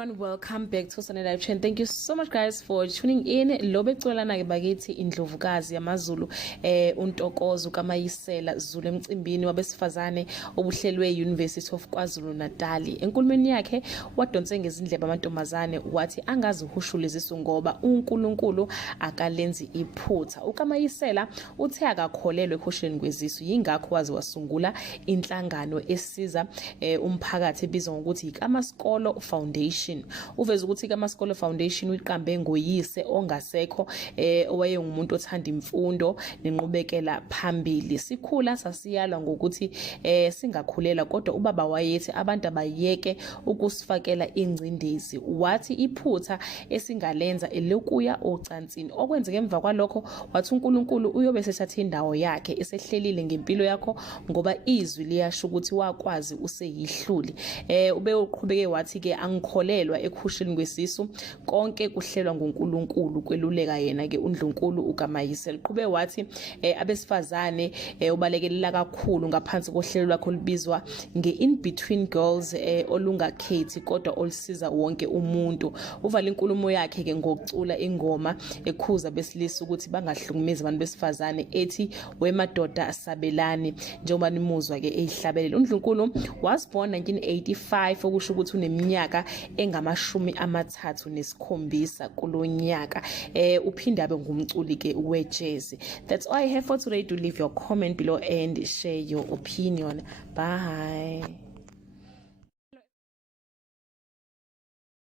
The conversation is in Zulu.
everyone, welcome back to Ukzn Live Chain. Thank you so much guys for tuning in. Lo beculalana ke bakithi indlovukazi yamaZulu uNtokozo Kamayisela Zulu emcimbini wabesifazane obuhlelwe University of KwaZulu Natal. Enkulumeni yakhe wadonse ngezindlebe amantombazane wathi angazi uhushulizisa ngoba uNkulunkulu akalenzi iphutha. uKamayisela uthe akakholelwe ekhusheni kwezisu, yingakho wazi wasungula inhlangano esiza umphakathi ebizwa ngokuthi iKamaskolo Foundation. Uveza ukuthi iKamaskolo Foundation uyiqambe ngoyise ongasekho owayengumuntu othanda imfundo nenqubekela phambili. Sikhula sasiyalwa ngokuthi singakhulela, kodwa ubaba wayethi abantu abayeke ukusifakela ingcindezi. Wathi iphutha esingalenza elokuya ocansini. Okwenzeke emva kwalokho wathi uNkulunkulu uyobe sesathe indawo yakhe esehlelile ngempilo yakho ngoba izwi liyasho ukuthi wakwazi useyihluli. Ube uqhubeke wathi ke angikholelwa ekhusheni kwesisu, konke kuhlelwa nguNkulunkulu, kweluleka yena ke uNdlunkulu uKamayisela. Qhube wathi abesifazane ubalekelela kakhulu ngaphansi kohlelo lwakho libizwa nge-In Between Girls olungakhethi kodwa olisiza wonke umuntu. Uvala inkulumo yakhe ke ngokucula ingoma ekhuza besilisa ukuthi bangahlukumezi abantu besifazane ethi wemadoda asabelani njengoba nimuzwa ke eyihlabelele. uNdlunkulu was born 1985 okusho ukuthi uneminyaka engama-37 kulonyaka. Uphinde abe ngumculi ke wejazz. That's all I have for today. Do leave your comment below and share your opinion. Bye.